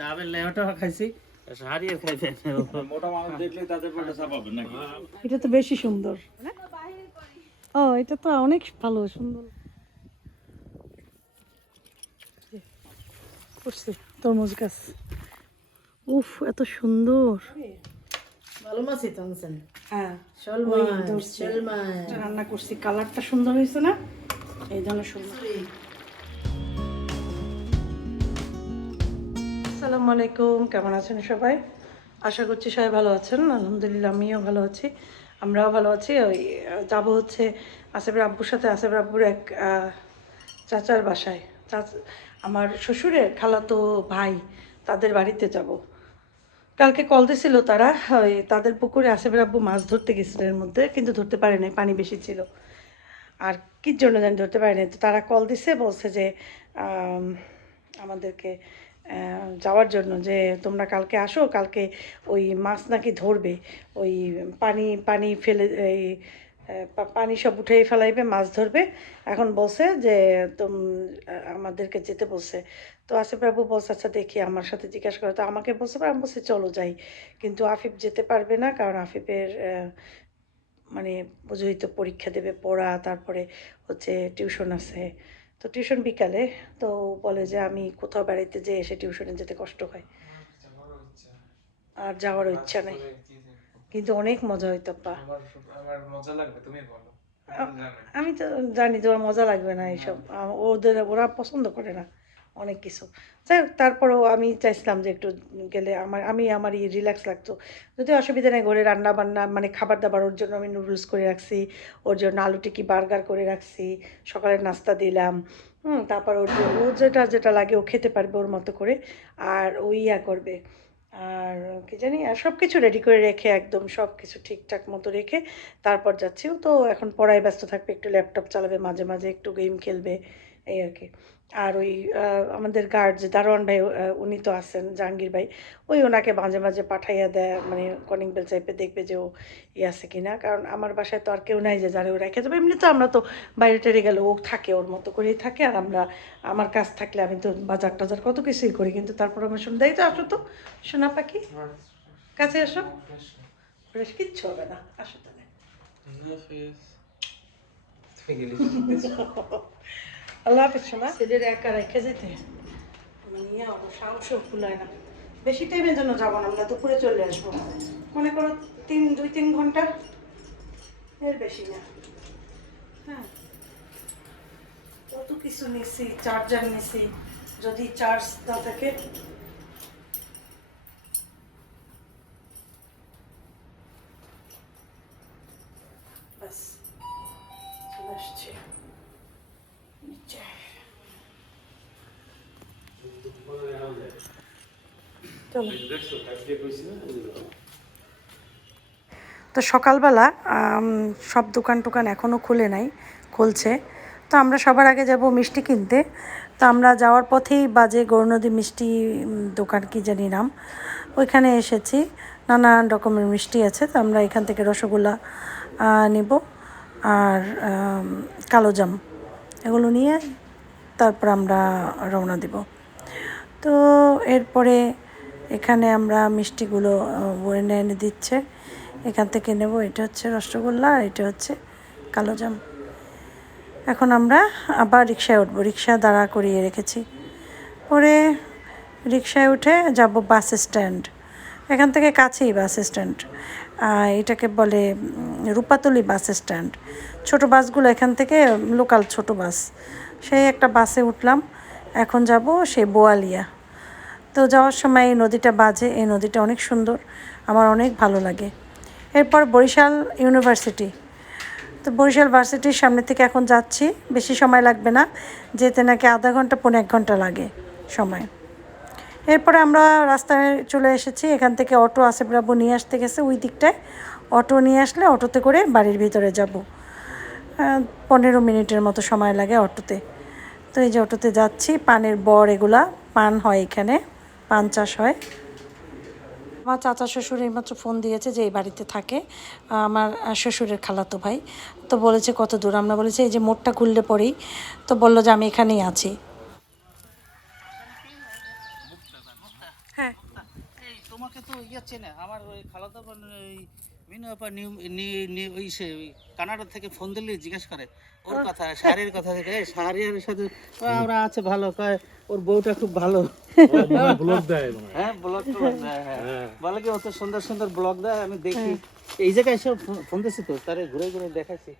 ডাবের লেওটা খাইছি, হারিয়ে খাইছে। মোটা মানুষ দেখলে তাদের পেটে চাপাবে নাকি? এটা তো বেশি সুন্দর। ও এটা তো অনেক ভালো সুন্দর করছে তরমুজ গাছ। উফ এত সুন্দর। ভালো মাছই তো আনছেন। হ্যাঁ শোল ওই মাছ, ধরছে। শোল মাছ। রান্না করছি, কালারটা সুন্দর হয়েছে না, এই ধরনের সুন্দর। আসসালামু আলাইকুম, কেমন আছেন সবাই? আশা করছি সবাই ভালো আছেন। আলহামদুলিল্লাহ আমিও ভালো আছি, আমরাও ভালো আছি। ওই যাবো হচ্ছে আসিফের আব্বুর সাথে, আসিফের আব্বুর এক চাচার বাসায়, আমার শ্বশুরের খালাতো ভাই, তাদের বাড়িতে যাব। কালকে কল দিছিল তারা, ওই তাদের পুকুরে আসিফের আব্বু মাছ ধরতে গেছিল, এর মধ্যে কিন্তু ধরতে পারে নাই, পানি বেশি ছিল। আর কী জন্য জানি ধরতে পারিনি, তো তারা কল দিছে, বলছে যে আমাদেরকে যাওয়ার জন্য, যে তোমরা কালকে আসো, কালকে ওই মাছ নাকি ধরবে, ওই পানি পানি ফেলে এই পানি সব উঠে ফেলাইবে, মাছ ধরবে। এখন বলছে যে আমাদেরকে যেতে বলছে। তো আসিফ বাবু বলছে আচ্ছা দেখি, আমার সাথে জিজ্ঞাসা করে, তো আমাকে বলছে, আমি বলছি চলো যাই, কিন্তু আফিফ যেতে পারবে না, কারণ আফিফের মানে বুঝোই তো, পরীক্ষা দেবে, পড়া, তারপরে হচ্ছে টিউশন আছে, তো টিউশন বিকালে। তো বলে যে আমি কোথাও বেড়াইতে যেয়ে এসে টিউশনে যেতে কষ্ট হয়, আর যাওয়ারও ইচ্ছা নেই, কিন্তু অনেক মজা হইতো আপা। আমার মজা লাগবে, তুমি বলো। আমি তো জানি তোমার মজা লাগবে না এইসব, ওরা পছন্দ করে না অনেক কিছু। যাই হোক, তারপরেও আমি চাইছিলাম যে একটু গেলে আমার রিল্যাক্স লাগতো। যদি অসুবিধা নেই, ঘরে রান্না বান্না মানে খাবার দাবার, ওর জন্য আমি নুডলস করে রাখছি, ওর জন্য আলু টিকি বার্গার করে রাখছি, সকালের নাস্তা দিলাম। তারপর ও যেটা যেটা লাগে ও খেতে পারবে ওর মতো করে, আর ও ইয়া করবে, আর কি জানি, আর সব কিছু রেডি করে রেখে, একদম সব কিছু ঠিকঠাক মতো রেখে তারপর যাচ্ছি। ও তো এখন পড়ায় ব্যস্ত থাকবে, একটু ল্যাপটপ চালাবে, মাঝে মাঝে একটু গেম খেলবে, এই আর কি। আর ওই আমাদের গার্ড যে দারোয়ান ভাই, উনি তো আছেন, জাহাঙ্গীর ভাই, ওই ওনাকে মাঝে মাঝে পাঠাইয়া দেয়, মানে কলিং বেল চাইপে দেখবে যে ও আছে কি না, কারণ আমার বাসায় তো আর কেউ নাই যে যারা ও রেখে যাবে। এমনি তো আমরা তো বাইরে টেরে গেলে ও থাকে, ওর মতো করেই থাকে, আর আমার কাজ থাকলে আমি তো বাজার টাজার কত কিছুই করি, কিন্তু তারপর আমার শুনে দেয়, তো আসো তো সোনা পাখি, কাছে আসো, বেশ কিচ্ছু হবে না, আসো তাহলে। আল্লাহ হাফিজ সোনা। ছেলের একা রেখে যেতে মানে সাহসও কুলায় না। বেশি টাইমের জন্য যাবো না, আমরা দুপুরে চলে আসবো, মনে করো 2-3 ঘন্টা, এর বেশি না। হ্যাঁ, কত কিছু নিছি, চার্জার নিছি, যদি চার্জ না থাকে। বাস চলে আসছি নিচে। তো সকালবেলা সব দোকান টোকান এখনও খুলে নাই, খুলছে। তো আমরা সবার আগে যাব মিষ্টি কিনতে। তো আমরা যাওয়ার পথেই বাজে গৌরনদী মিষ্টি দোকান, কি জানি নাম, ওইখানে এসেছি। নানান রকমের মিষ্টি আছে, তো আমরা এখান থেকে রসগোল্লা নেব, আর কালোজাম, এগুলো নিয়ে তারপর আমরা রওনা দেব। তো এরপরে এখানে আমরা মিষ্টিগুলো এনে এনে দিচ্ছে, এখান থেকে নেব। এটা হচ্ছে রসগোল্লা, আর এটা হচ্ছে কালোজাম। এখন আমরা আবার রিকশায় উঠবো, রিকশা দাঁড়া করিয়ে রেখেছি। পরে রিকশায় উঠে যাব বাস স্ট্যান্ড, এখান থেকে কাছেই বাস স্ট্যান্ড, এটাকে বলে রূপাতলি বাস স্ট্যান্ড। ছোট বাসগুলো এখান থেকে, লোকাল ছোট বাস, সেই একটা বাসে উঠলাম। এখন যাব সেই বোয়ালিয়া। তো যাওয়ার সময় এই নদীটা বাজে, এই নদীটা অনেক সুন্দর, আমার অনেক ভালো লাগে। এরপর বরিশাল ইউনিভার্সিটি। তো বরিশাল ভার্সিটির সামনে থেকে এখন যাচ্ছি, বেশি সময় লাগবে না, যেতে নাকি আধা ঘন্টা 1 ঘন্টা লাগে সময়। এরপরে আমরা রাস্তায় চলে এসেছি, এখান থেকে অটো আসিফ বাবু নিয়ে আসতে গেছে ওই দিকটায়, অটো নিয়ে আসলে অটোতে করে বাড়ির ভিতরে যাব। 15 মিনিটের মতো সময় লাগে অটোতে। তো এই যে অটোতে যাচ্ছি, পানের বর, এগুলা পান হয় এখানে, পান চাষ হয়। আমার চাচা শ্বশুর এইমাত্র ফোন দিয়েছে যে এই বাড়িতে থাকে আমার শ্বশুরের খালাতো ভাই। তো বলেছে কত দূর, আমরা বলেছি এই যে মোড়টা খুললে পরেই, তো বললো যে আমি এখানেই আছি। আমাকে তো ইয়ে চেনে, আমার ওই খালাতো বোন ওই মিনু আপা ওই সে ওই কানাডা থেকে ফোন দিলে জিজ্ঞেস করে ওর কথা, শাড়ির কথা থেকে। শাড়ির সাথে আমরা আছে ভালো, কয় ওর বউটা খুব ভালো। ব্লগ দেয় হ্যাঁ ব্লগ দেয়, হ্যাঁ বলে কি অত সুন্দর সুন্দর ব্লগ দেয়, আমি দেখি। এই জায়গায় এসে ফোন দিছি তো, তারে ঘুরে ঘুরে দেখাইছি,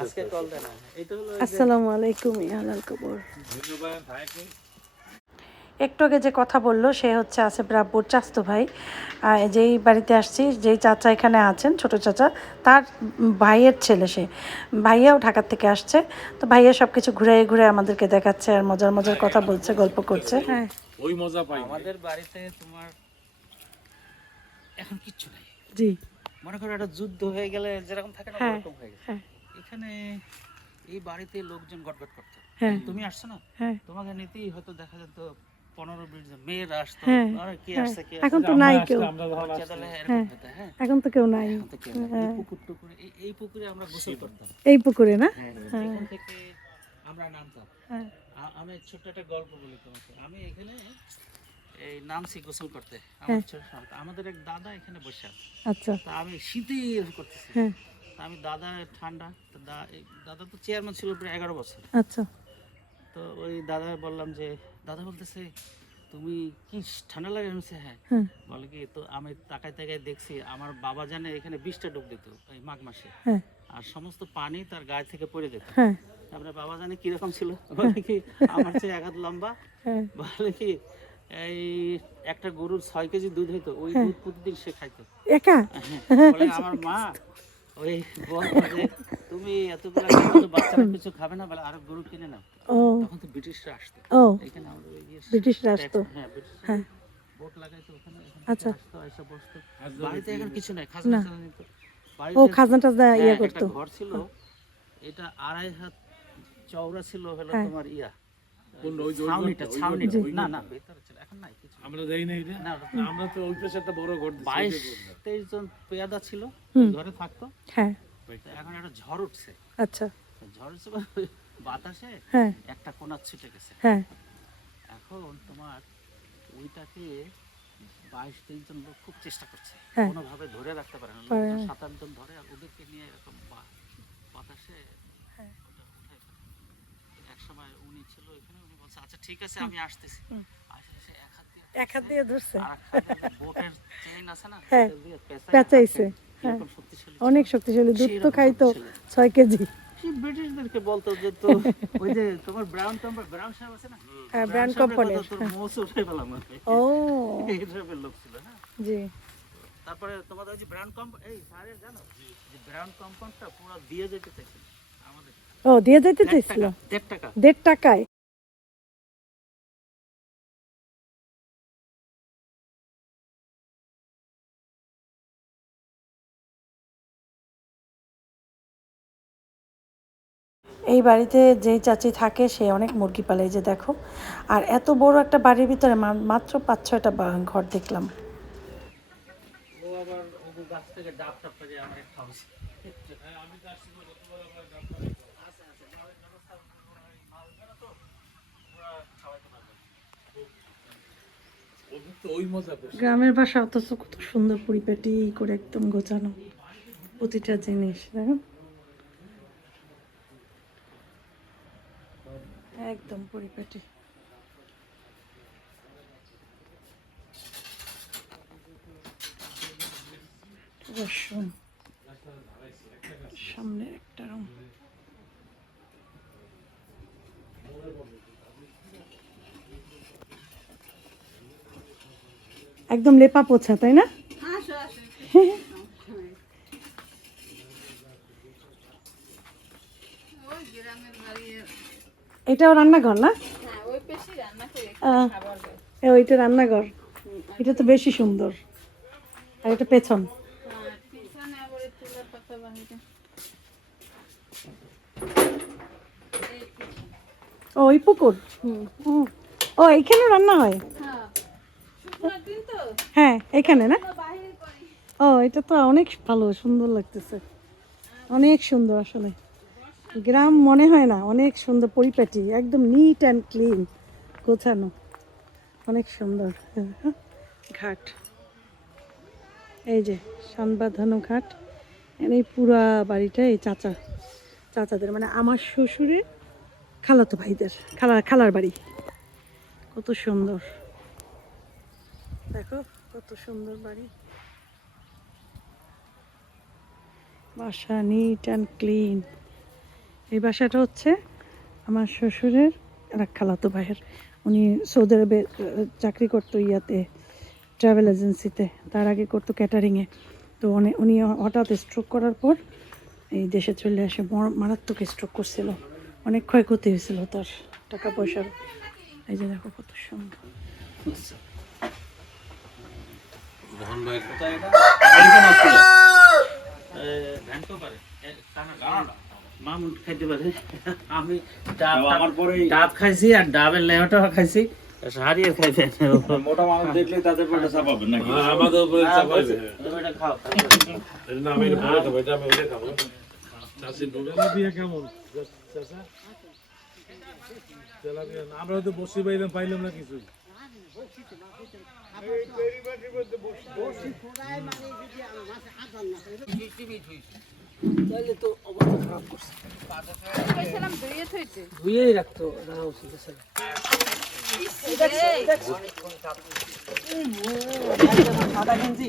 আজকে কল দেয় না। এটা হলো আসসালামু আলাইকুম ইয়ালাল কবর। একটু আগে যে কথা বললো সে হচ্ছে আসিফ রাব্বুর চাচতো ভাই। যেই বাড়িতে আসছি, যেই চাচা এখানে আছেন, ছোট চাচা, তার ভাইয়ের ছেলে। সে ভাইয়াও ঢাকার থেকে আসছে। তো ভাইয়া সব কিছু ঘুরে ঘুরে আমাদেরকে দেখাচ্ছে আর মজার মজার কথা বলছে, গল্প করছে। হ্যাঁ, ওই মজা পাই আমাদের বাড়িতে তোমার এখন কিচ্ছু নাই। জি, মনে করো একটা যুদ্ধ হয়ে গেলে যেরকম থাকে না, হ্যাঁ, ওরকম হয়ে গেছে। হ্যাঁ, এখানে এই বাড়িতে লোকজন গটগট করতো। হ্যাঁ, তুমি আসছো না, হ্যাঁ, তোমাকে নিতেই হয়তো দেখা যেত 15-20 জন মেয়েরা আসতো। হ্যাঁ, আরে কি হ্যাঁ। আসছে, কি এখন আসছে, তো নাই কেউ। আমরা যখন বাচ্চা দলে এরকম হতো। হ্যাঁ, এখন তো কেউ নাই। এখন তো কেউ নাই। এই পুকুর টুকুরে, এই পুকুরে আমরা গোসল করতাম। এই পুকুরে না? হ্যাঁ, এখান থেকে আমরা নামতাম। হ্যাঁ, আমি ছোট্ট একটা গল্প বলি তোমাকে। আমি এখানে এই নামছি গোসল করতে। আমার আমাদের এক দাদা এখানে বসে আছে। আচ্ছা, তা আমি শীতে করতেছি। হ্যাঁ, তা আমি দাদা ঠান্ডা, তো এই দাদা তো চেয়ারম্যান ছিল প্রায় 11 বছর। আচ্ছা, তো ওই দাদা বললাম যে, দাদা বলতেছে তুমি কি ঠান্ডা লাগে? আমি বলছি, হ্যাঁ। হ্যাঁ, বলে কি, তো আমি তাকায় তাকায় দেখছি আমার বাবা জানে এখানে 20টা ডুব দিত এই মাঘ মাসে, হ্যাঁ, আর সমস্ত পানি তার গায়ে থেকে পড়ে যেত। হ্যাঁ, তারপরে বাবা জানে কিরকম ছিল, বলে কি আমার চেয়ে 1 হাত লম্বা। হ্যাঁ, বলে কি এই একটা গরুর 6 কেজি দুধ হইতো, ওই দুধ প্রতিদিন সে খাইতো। একা? হ্যাঁ, বলে আমার মা ওই বলতো যে তুমি এতগুলো খাবে তো বাচ্চারা কিছু খাবে না, বলে আরো গরু কিনে নাও। ও, তখন তো ব্রিটিশরা আসতো ও, এখানে, আমাদের ওই যে ব্রিটিশরা আসতো। হ্যাঁ ব্রিটিশরা হ্যাঁ, বোট লাগাইতো ওখানে, আচ্ছা। আসতো এসে বসতো। বাড়িতে এখন কিছু নাই, না। খাজনা টাজনা নিত। ও, বাড়িতে খাজনা টাজনা ইয়া হ্যাঁ, করতো। একটা ঘর ছিল, এটা 2.5 হাত চওড়া ছিল, হলো হ্যাঁ। তোমার ইয়া কোন ওই যে ছাউনিটা, ছাউনিটা না না ভিতরে ছিল, এখন নাই কিছু। আমরা দেই না এটা, না, আমরা তো ওই পাশে একটা বড় ঘর দিছি। 22-23 জন পেয়াদা ছিল, হুম। ঘরে থাকতো। হ্যাঁ, তো এখন একটা ঝড় উঠছে, আচ্ছা, ঝড় উঠছে বাতাসে হ্যাঁ, একটা কোনা ছুটে গেছে। হ্যাঁ, এখন তোমার ওইটাকে 22-23 জন লোক খুব চেষ্টা করছে, হ্যাঁ। কোনোভাবে ধরে রাখতে পারে না। পারে না। 7-8 জন ধরে, আর ওদেরকে নিয়ে এরকম বাতাসে হ্যাঁ। ওটা উঠে। এক সময় উনি ছিল এখানে, উনি বলছে আচ্ছা ঠিক আছে আমি আসতেছি। আসে এসে এক হাত দিয়ে এক হাত দিয়ে ধরছে। আর এক হাতে বোটের চেইন আছে না, হ্যাঁ। সেটা দিয়ে পেঁচাইছে। হাতে এরকম শক্তিশালী ছিল। অনেক শক্তিশালী, দুধ তো সেরকম খাইতো শক্তিশালী। 6 কেজি। কি ব্রিটিশদেরকে বলতো যে তো ওই যে তোমার ব্রাউন সাহেব আছে না, হ্যাঁ, ব্রাউন ব্র্যান্ড কোম্পানির। তোর মোছে উঠে পেলাম ও, এই টাইপের লোক ছিল। হ্যাঁ, জি, তারপরে তোমাদের ওই যে ব্রাউন কম্পাউন্ড, এই স্যারের জানো যে ব্রাউন কম্পাউন্ডটা পুরো দিয়ে যেতে চাইছিল আমাদের। ও দিয়ে যেতে 1.5 চাইছিল টাকা, 1.5 টাকা। 1.5 টাকায়। এই বাড়িতে যেই চাচি থাকে সে অনেক মুরগি পালে, এই যে দেখো। আর এত বড় একটা বাড়ির ভিতরে মাত্র 5-6টা ঘর দেখলাম। ও আবার ও গাছ থেকে ডাব টাব পেয়ে আমার একটা হাউস। ওদের তো ওই মজা বেশি। গ্রামের বাসা অথচ কত সুন্দর পরিপাটি করে একদম গোছানো প্রতিটা জিনিস, দেখো একদম পরিপাটি। ওয়াশরুম, সামনে একটা রুম। একদম লেপা পোছা, তাই না? এটাও রান্নাঘর না? ওইটা রান্নাঘর, এটা তো বেশি সুন্দর। আর এটা পেছন। ও ওই পুকুর। ও এইখানে রান্না হয়? হ্যাঁ এখানে না? ও এটা তো অনেক ভালো, সুন্দর লাগতেছে, অনেক সুন্দর। আসলে গ্রাম মনে হয় না, অনেক সুন্দর পরিপাটি, একদম নিট অ্যান্ড ক্লিন, গোছানো, অনেক সুন্দর। ঘাট এই যে সানবাঁধানো ঘাট, এই পুরা বাড়িটা এই চাচাদের, মানে আমার শ্বশুরের খালাতো ভাইদের খালার বাড়ি। কত সুন্দর, দেখো কত সুন্দর বাড়ি, বাসা নিট অ্যান্ড ক্লিন। এই বাসাটা হচ্ছে আমার শ্বশুরের এক খালাতো ভাইয়ের, উনি সৌদি আরবে চাকরি করতো, ইয়াতে ট্রাভেল এজেন্সিতে, তার আগে করতো ক্যাটারিংয়ে। তো উনি হঠাৎ স্ট্রোক করার পর এই দেশে চলে আসে, মারাত্মক স্ট্রোক করছিল, অনেক ক্ষয়ক্ষতি হয়েছিল তার, টাকা পয়সার। এই যে দেখো কত সুন্দর। মামুন খাইতে পারে, আমি ডাব খাইছি আর ডাবের লেহটা খাইছি, হারিয়ে খাইতে মোটা মানুষ দেখলে তাদের পেটে চাপাবে নাকি? আমাদের উপরে চাপাইবে। খাও। না আমি এটা পরে খাবো, এটা আমি ওইটা খাবো। চাষি তেলাপিয়া কেমন চাচা? তেলাপিয়া আমরা তো বসি পাইলাম না কিছু। ধুয়েই রাখতো রাখা উচিত ছিল। সাদা গেঞ্জি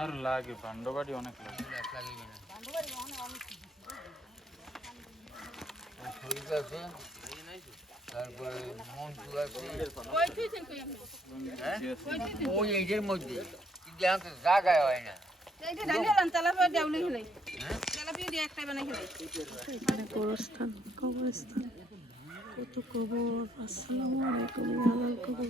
আর লাগে ভান্ডবাড়ি অনেক লাগে। ওই এইটার মধ্যে কিন্তু এখন তো জায়গায় হয় না। এখানে কবরস্থান, কত কবর। আসসালামু আলাইকুম, হালাল কবর।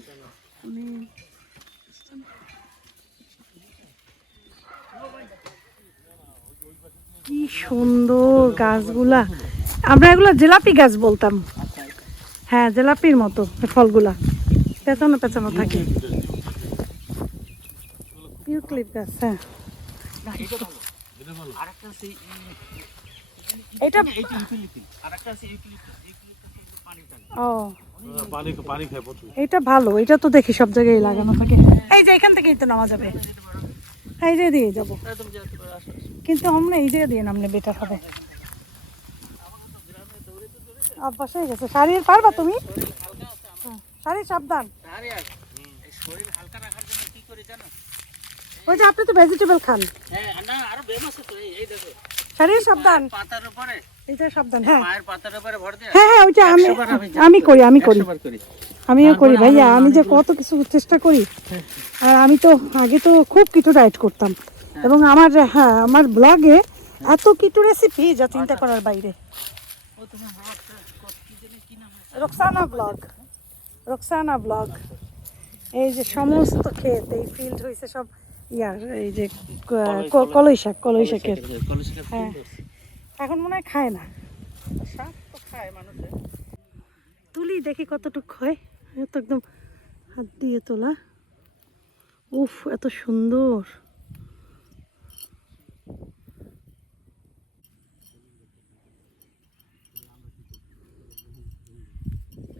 কি সুন্দর গাছগুলা, আমরা এগুলো জিলাপি গাছ বলতাম। হ্যাঁ, জিলাপির মতো ফলগুলা, পেছানো পেছানো থাকে। ইউক্লিপ গাছ, হ্যাঁ। এটা ও পানি খায় প্রচুর। এটা ভালো, এটা তো দেখি সব জায়গায় লাগানো থাকে। এই যে এখান থেকেই তো নামা যাবে, এই যে দিয়ে যাবো, কিন্তু আমরা এই জায়গা দিয়ে নামলে বেটার হবে। অভ্যাস হয়ে গেছে। শাড়ি পারবা তুমি? শাড়ি সাবধান। শরীর হালকা রাখার জন্য কি করি জানো? ওই যে আপনি তো ভেজিটেবল খান। হ্যাঁ, না আরো ব্যায়াম আছে তো, এই দেখো শাড়ি সাবধান, পাতার উপরে, এইটা সাবধান। হ্যাঁ পায়ের পাতার উপরে ভর দিয়ে। হ্যাঁ হ্যাঁ, ওইটা আমি 100 বার করি, 100 বার করি। আমিও করি ভাইয়া। আমি যে কত কিছু চেষ্টা করি, আর আমি তো আগে তো খুব কিটো ডায়েট করতাম, এবং আমার ব্লগে এত কিটো রেসিপি যা চিন্তা করার বাইরে। রোকসানা ব্লগ, এই যে সমস্ত ক্ষেত, এই ফিল্ড হয়েছে সব ইয়ার, এই যে কলই শাকের। হ্যাঁ, এখন মনে হয় খায় না, শাক তো খায় মানুষে। তুলি দেখি কতটুকু হয়। এ তো একদম হাত দিয়ে তোলা। উফ, এত সুন্দর।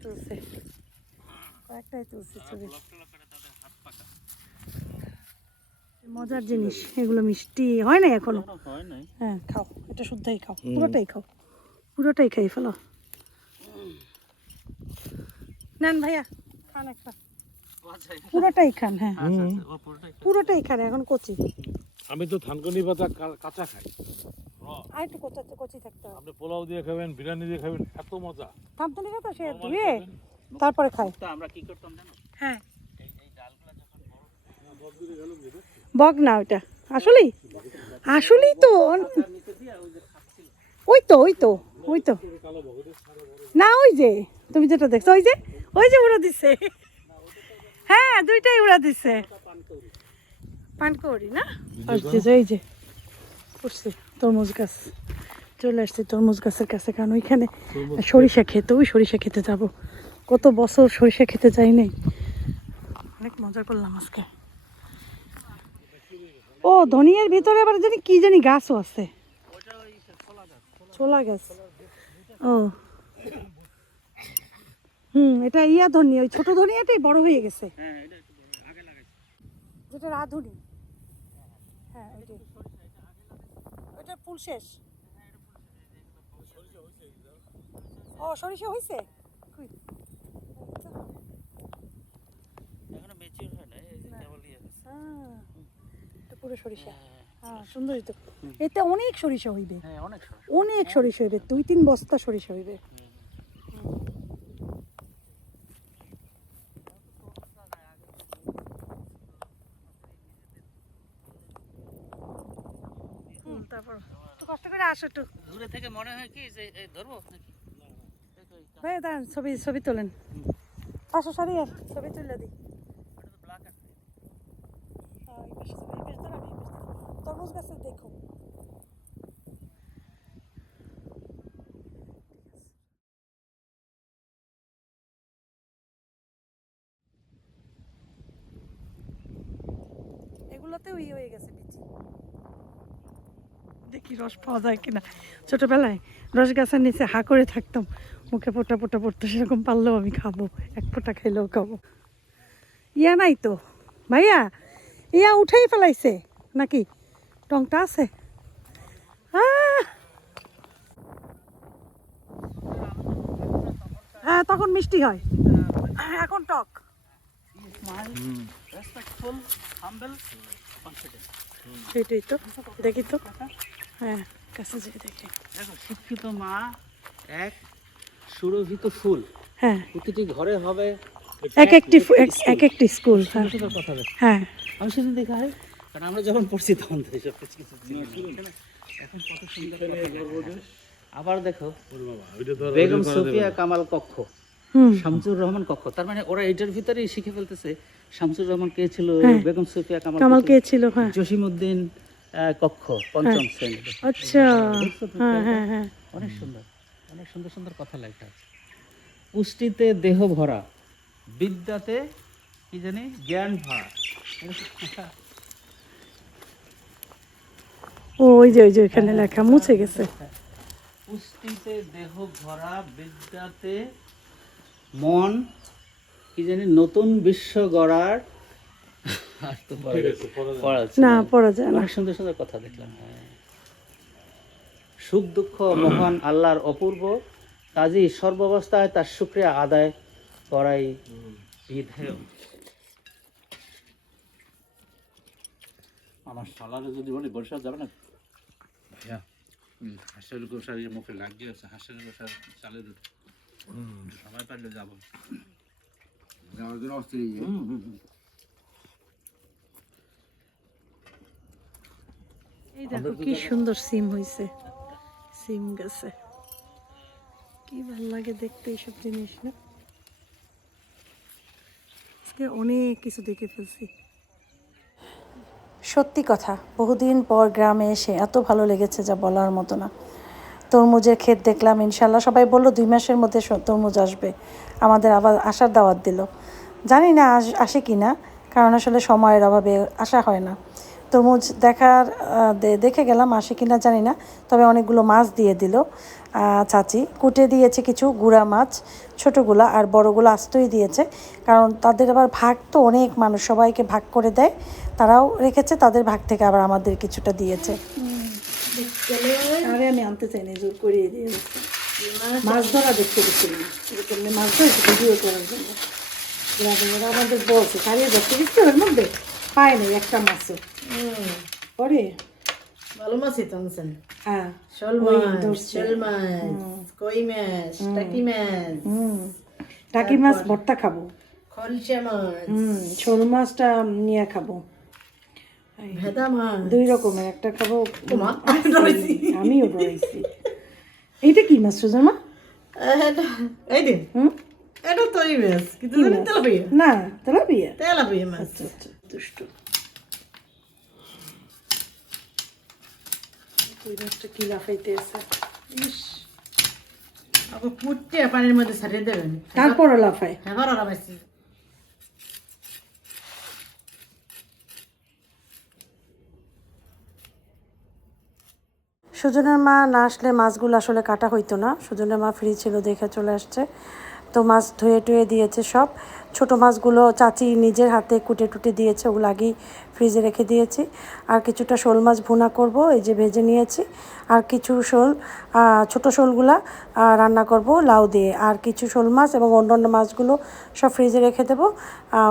তুলছে, কয়েকটাই তুলছে ছবি। মজার জিনিস এগুলো, মিষ্টি হয় না এখনো। হ্যাঁ, খাও, এটা শুদ্ধই খাও, পুরোটাই খাই ফেলো। নেন ভাইয়া, খান একটা, পুরোটাই খান। হ্যাঁ, পুরোটাই খান, এখন কচি। আমি তো থানকুনি পাতা কাঁচা খাই। আর একটু কচি থাকতে হবে। আপনি পোলাও দিয়ে খাবেন, বিরিয়ানি দিয়ে খাবেন, এত মজা। থানকুনি পাতা সে ধুয়ে তারপরে খায়। তো আমরা কি করতাম জানো? হ্যাঁ, বগ না ওটা, আসলেই তো ওই তো না, ওই যে তুমি যেটা দেখছো, ওই যে উড়া দিচ্ছে। হ্যাঁ, দুইটাই উড়া দিচ্ছে। পানকৌড়ি না, এই যে করছে তরমুজ গাছ, চলে আসছি তরমুজ গাছের কাছে, কারণ ওইখানে সরিষা খেতে, ওই সরিষা খেতে যাব। কত বছর সরিষা খেতে যাই নাই, অনেক মজা করলাম আজকে। ও ধনিয়ার ভিতরে আবার জানি কি জানি গাছও আছে, ছোলা গাছ। ও এটা ইয়া ধনিয়া, ওই ছোট ধনিয়াটাই বড় হয়ে গেছে, যেটা রাঁধুনি। হ্যাঁ ওইটা ফুল শেষ। ও সরিষা হয়েছে, এখনো ম্যাচিউর হয় না, এই যে কেবল ইয়ে হয়েছে। এটা পুরো সরিষা। হ্যাঁ সুন্দরই তো, এতে অনেক সরিষা হইবে, হ্যাঁ অনেক সময় অনেক সরিষা হইবে, 2-3 বস্তা সরিষা হইবে। তারপর তো কষ্ট করে আসো একটু। দূরে থেকে মনে হয় কি যে এই ধরবো নাকি? ভাই দাঁড়ান, ছবি তোলেন, পাশে সারিয়ে ছবি তুলে দিই। তরমুজ গাছে দেখো, এগুলোতেও ইয়ে হয়ে গেছে বিচি। দেখি রস পাওয়া যায় কিনা। ছোটবেলায় রস গাছের নিচে হা করে থাকতাম, মুখে পোটা পোটা পড়তো, সেরকম পারলেও আমি খাবো, এক ফোঁটা খাইলেও খাবো। ইয়া নাই তো ভাইয়া, ইয়া উঠেই ফেলাইছে নাকি? টংটা আছে? হ্যাঁ তখন মিষ্টি হয়, এখন টক। সেটাই তো, দেখি তো, হ্যাঁ কাছে যেয়ে দেখি। দেখো শিক্ষিত মা, এক সুরভিত ফুল, হ্যাঁ প্রতিটি ঘরে হবে এক একটি স্কুল। হ্যাঁ কথা বলে। হ্যাঁ আমি সেদিন দেখা হয়, কারণ আমরা যখন পড়ছি তখন তো এইসব কিছু কিছু ছিল না। এখন কত সুন্দর কথা। আবার দেখো বেগম সুফিয়া কামাল কক্ষ, শামসুর রহমান কক্ষ, তার মানে ওরা এটার ভিতরেই শিখে ফেলতেছে শামসুর রহমান কে ছিল, বেগম সুফিয়া কামাল কে ছিল, হ্যাঁ জসিমউদ্দিন কক্ষ, পঞ্চম শ্রেণীতে। আচ্ছা হ্যাঁ হ্যাঁ হ্যাঁ, অনেক সুন্দর, অনেক সুন্দর সুন্দর কথা লেখা আছে। পুষ্টিতে দেহ ভরা, বিদ্যাতে কি জানি জ্ঞান ভরা। ওই যে ওইখানে লেখা মুছে গেছে। পুষ্টিতে দেহ ভরা, বিদ্যাতে মন কি জানি নতুন বিশ্ব গড়ার। আর তো পড়া যাচ্ছে না, পড়া যায় না। অনেক সুন্দর সুন্দর কথা দেখলাম। সুখ দুঃখ মহান আল্লাহর অপূর্ব, কাজী সর্বাবস্থায় তার শুকরিয়া আদায় করাই বিধেয়। আমার সালারে যদি বলি বরিশাল যাবে না ভাইয়া, হাঁসের গোসার মুখে লাগিয়ে আছে, হাঁসের গোসার চালে দিতে সময় পারলে যাবো, যাওয়ার জন্য অস্থির হয়ে যায়। এই দেখো কি সুন্দর সিম হয়েছে, সিম গাছে কি ভালো লাগে দেখতে এইসব জিনিস না। আজকে অনেক কিছু দেখে ফেলছি। সত্যি কথা, বহুদিন পর গ্রামে এসে এত ভালো লেগেছে যা বলার মতো না। তরমুজের ক্ষেত দেখলাম, ইনশাল্লাহ সবাই বললো 2 মাসের মধ্যে তরমুজ আসবে, আমাদের আবার আসার দাওয়াত দিল। জানি না আসে কি না, কারণ আসলে সময়ের অভাবে আসা হয় না। তরমুজ দেখে গেলাম, আসে কি না জানি না, তবে অনেকগুলো মাছ দিয়ে দিল চাচি, কুটে দিয়েছে কিছু গুঁড়া মাছ, ছোটোগুলো আর বড়গুলো আস্তই দিয়েছে, কারণ তাদের আবার ভাগ তো অনেক মানুষ, সবাইকে ভাগ করে দেয়, তারাও রেখেছে, তাদের ভাগ থেকে আবার আমাদের কিছুটা দিয়েছে। আরে আমি আনতে চাই না, জোর করিয়ে দিয়ে মাছ ধরা দেখতে গেছিলাম, মাছ ধরে ভিডিও করার জন্য। আমাদের বলছে সারিয়ে দেখতে গেছি, ওর মধ্যে পায় নাই একটা মাছও। পরে ভালো মাছই তো আনছেন। হ্যাঁ শোল মাছ, কই মাছ, টাকি মাছ, টাকি মাছ ভর্তা খাবো, খলসা মাছ, শোল মাছটা নিয়ে খাবো, ভেদা মাছ, 2 রকমের, একটা খাবো। আমিও ডরাইছি। এইটা কি মাছ সুজন মা? এই দিন এটা তো এই মাছ, কিন্তু তেলাপিয়া না, তেলাপিয়া, তেলাপিয়া মাছ। আচ্ছা আচ্ছা, দুষ্টু। ওই মাছটা কি লাফাইতে আছে। ইস, আবার পুটে পানির মধ্যে ছাড়িয়ে দেবেন। তারপরে লাফায়। এবার ওরা বেশি সুজনের মা না আসলে মাছগুলো আসলে কাটা হইতো না। সুজনের মা ফ্রি ছিল দেখে চলে আসছে, তো মাছ ধুয়ে টুয়ে দিয়েছে সব। ছোট মাছগুলো চাচি নিজের হাতে কুটে টুটে দিয়েছে, ওগুলো আগেই ফ্রিজে রেখে দিয়েছি। আর কিছুটা শোল মাছ ভুনা করব, এই যে ভেজে নিয়েছি। আর কিছু শোল, ছোটো শোলগুলা রান্না করব লাউ দিয়ে। আর কিছু শোল মাছ এবং অন্যান্য মাছগুলো সব ফ্রিজে রেখে দেবো,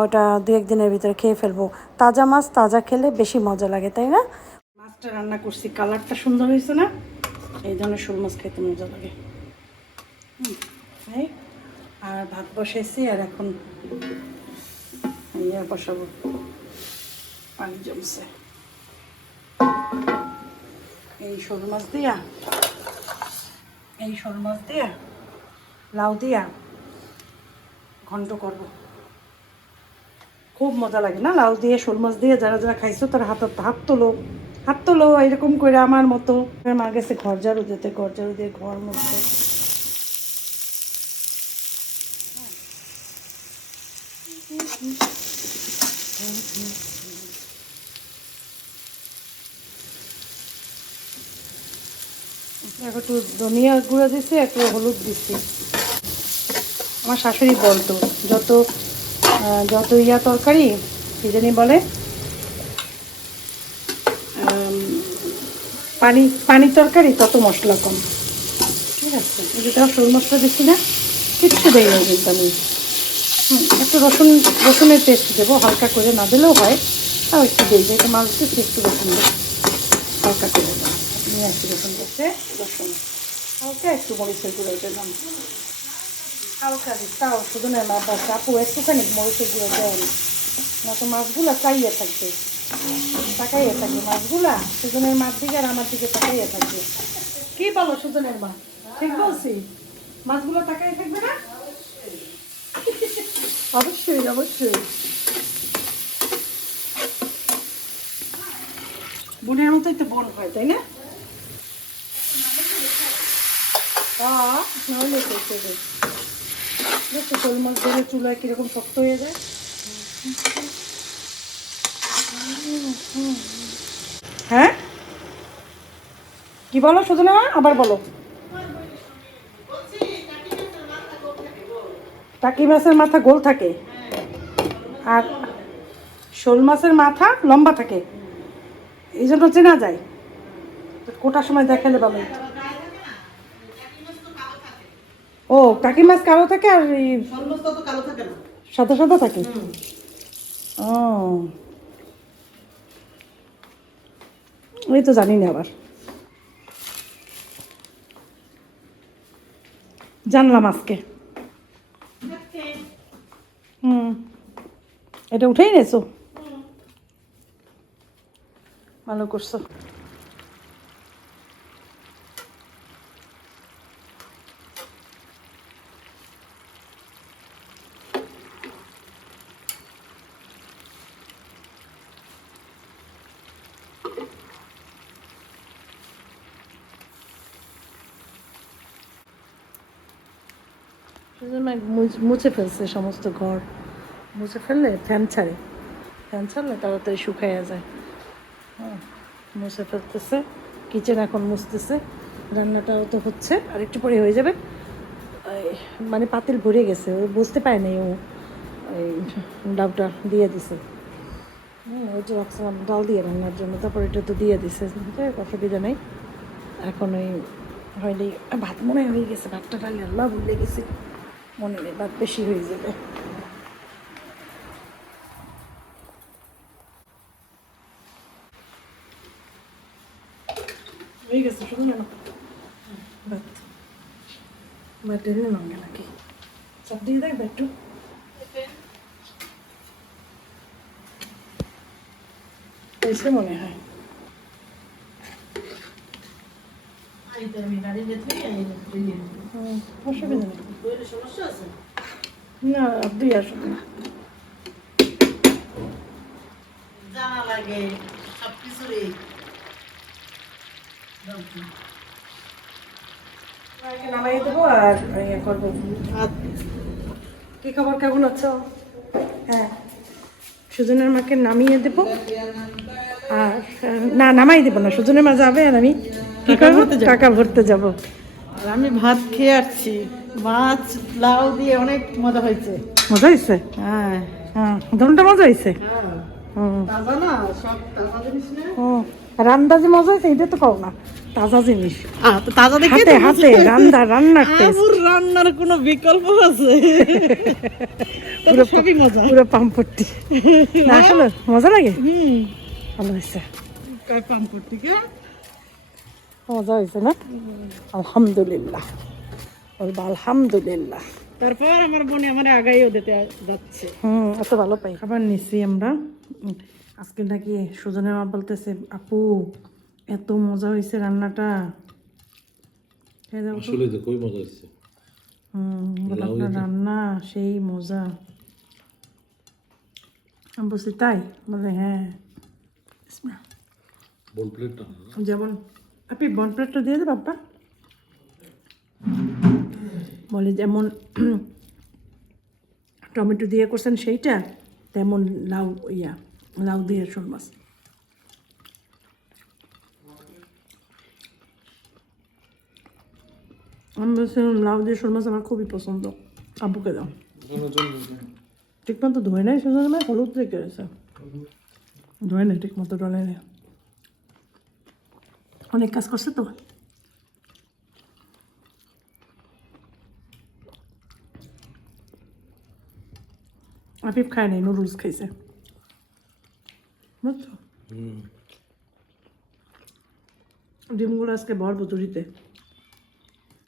ওটা 2-1 দিনের ভিতরে খেয়ে ফেলবো। তাজা মাছ তাজা খেলে বেশি মজা লাগে, তাই না? মাছটা রান্না করছি, কালারটা সুন্দর হয়েছে না? এই ধরনের শোল মাছ খেতে মজা লাগে। এই আর ভাত বসাইছি, আর এখন ইয়ে বসাবো, পানি জমছে। এই শোল মাছ দিয়া লাউ দিয়া ঘন্ট করব। খুব মজা লাগে না লাউ দিয়ে শোল মাছ দিয়ে? যারা যারা খাইছো তারা হাত তোলো এরকম করে আমার মতো। মা গেছে ঘর ঝাড়ু দিতে, ঘর ঝাড়ু দিয়ে ঘর মুছতে। একটু ধনিয়া গুঁড়ো দিছি, একটু হলুদ দিছি। আমার শাশুড়ি বলতো যত তরকারি কি জানি বলে, পানির তরকারি তত মশলা কম। ঠিক আছে, যেটা শোল মশলা দিচ্ছি না, কিচ্ছু দেই না কিন্তু আমি। একটু রসুনের পেস্ট দেবো হালকা করে, না দিলেও হয়, তাও একটু দিই, যেহেতু মাছ দিচ্ছি একটু রসুন দেবো হালকা করে। নিয়ে আসছি রসুন করতে, রসুন হালকা একটু মরিচের গুঁড়ো দিলাম, হালকা দিই। তাও সুজনের মা বলছে আপু একটুখানি মরিচের গুঁড়ো দেন, না তো মাছগুলো চাইয়ে থাকবে, তাকাইয়ে থাকবে মাছগুলা। সুজনের মার দিকে আর আমার দিকে তাকাইয়ে থাকবে। কি বলো সুজনের মা? ঠিক বলছি? মাছগুলো তাকাইয়ে থাকবে না? অবশ্যই অবশ্যই। বোনের মতোই তো বোন হয়, তাই না? নইলে দেখো শোল মাছ ধরে চুলায় কিরকম শক্ত হয়ে যায়। হ্যাঁ কি বলো সুজনা? আবার বলো। টাকি মাছের মাথা গোল থাকে আর শোল মাছের মাথা লম্বা থাকে, এই জন্য চেনা যায়। কোটার সময় দেখালে ভালো। ও টাকি মাছ কালো থাকে আর সাদা সাদা থাকে। ও এই তো জানি না, আবার জানলাম আজকে। এটা উঠেই নেছো, ভালো করছো। মুছে ফেলছে সমস্ত ঘর, মুছে ফেললে ফ্যান ছাড়লে তাড়াতাড়ি শুকাইয়া যায়। মুছে ফেলতেছে, কিচেন এখন মুছতেছে, রান্নাটাও তো হচ্ছে, আর একটু পরে হয়ে যাবে। মানে পাতিল ভরে গেছে, ও বুঝতে পারে নাই, ও এই ডাবটা দিয়ে দিছে। ওই যে রাখছিলাম ডাল দিয়ে রান্নার জন্য, তারপর এটা তো দিয়ে দিছে, অসুবিধা নেই। এখন ওই হয়নি ভাত মনে হয়ে গেছে, ভাতটা ডালি আল্লাহ ভুলে গেছি, মনে নেই, ভাত বেশি হয়ে যাবে। হয়ে গেছে শুধু না ভাত, ভাতের লঙ্গে নাকি সব দিয়ে দেখবে একটু। হয়েছে মনে হয়। অসুবিধা নেই, না আপনি আসুন না। জানা লাগে সব কিছুরই। নামাই দেবো আর ইয়ে করবো। আর কি খবর, কেমন আছো? হ্যাঁ, সুজনের মাকে নামিয়ে দেবো আর না নামাই দেবো না, সুজনের মা যাবে আর আমি কি করবো, টাকা ভরতে যাবো। আর আমি ভাত খেয়ে আসছি, মাছ লাউ দিয়ে অনেক মজা হয়েছে। মজা হয়েছে? হ্যাঁ হ্যাঁ, ধরনটা মজা হয়েছে। হ্যাঁ, হুম। তাজা না, সব তাজা জিনিস না। হুম, রান্না যে মজা হয়েছে এটা তো কও না, তাজা জিনিস, তো তাজা দেখে হাতে হাতে রান্নার টেস্ট আমার রান্নার কোনো বিকল্প আছে? পুরো সবই মজা। পুরো পাম্পটি না, আসলে মজা লাগে। ভালো হয়েছে, পাম্পটি কে মজা হয়েছে না? আলহামদুলিল্লাহ, বলবো আলহামদুলিল্লাহ। তারপর আমার বোনে আমার আগাইও দিতে যাচ্ছে। এত ভালো পাই। খাবার নিচ্ছি আমরা আজকে, নাকি সুজনের মা বলতেছে আপু এত মজা হয়েছে রান্নাটা, খেয়ে যাবো তো? আসলে তো কই মজা হচ্ছে। বলে আপনার রান্না সেই মজা। আমি বলছি তাই? বলে হ্যাঁ। বল প্লেটটা যেমন আপনি বন প্লেটটা দিয়ে দে বাপ্পা। বলে যেমন টমেটো দিয়ে করছেন সেইটা, তেমন লাউ দিয়ে শোল মাছ। আমি বলছিলাম লাউ দিয়ে শোল মাছ আমার খুবই পছন্দ, আব্বুকে দাও। ঠিক মতো ধোয় নাই সুন্দর, হলুদ রেখে গেছে, ধোয় নাই ঠিক মতো, ডলে নেই, অনেক কাজ করছে তো। আফিফ খায় নাই, নুডলস খাইছে, বুঝছো? ডিমগুলো আজকে ভরবো ঝুড়িতে।